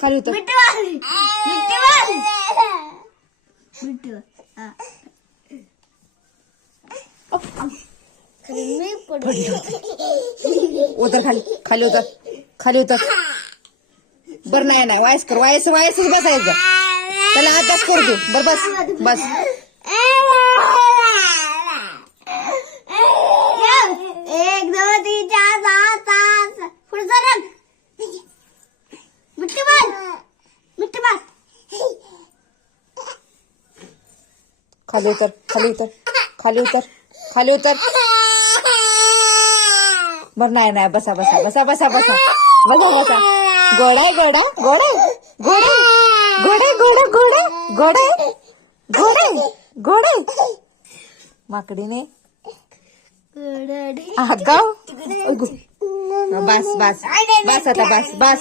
खाली उतर. उतर खाली, खाली उतर, खाली उतर. बर नाही वायस कर, वायस वायसच बसायचं. त्याला अभ्यास करू दे. बर बस बस. एक 2 3 4 5 6 पुढे सरक. मिठी मार, मिठी मार. खाली उतर, खाली उतर, खाली उतर, खाली उतर. बर नाही बसा बसा बसा बसा बसा बसा बसा. घोडा घोडा घोडा घोडा घोडा घोडा घोडा घोडा घोडा घोडा. माकडीने गाव. बस बस बस आता बस बस.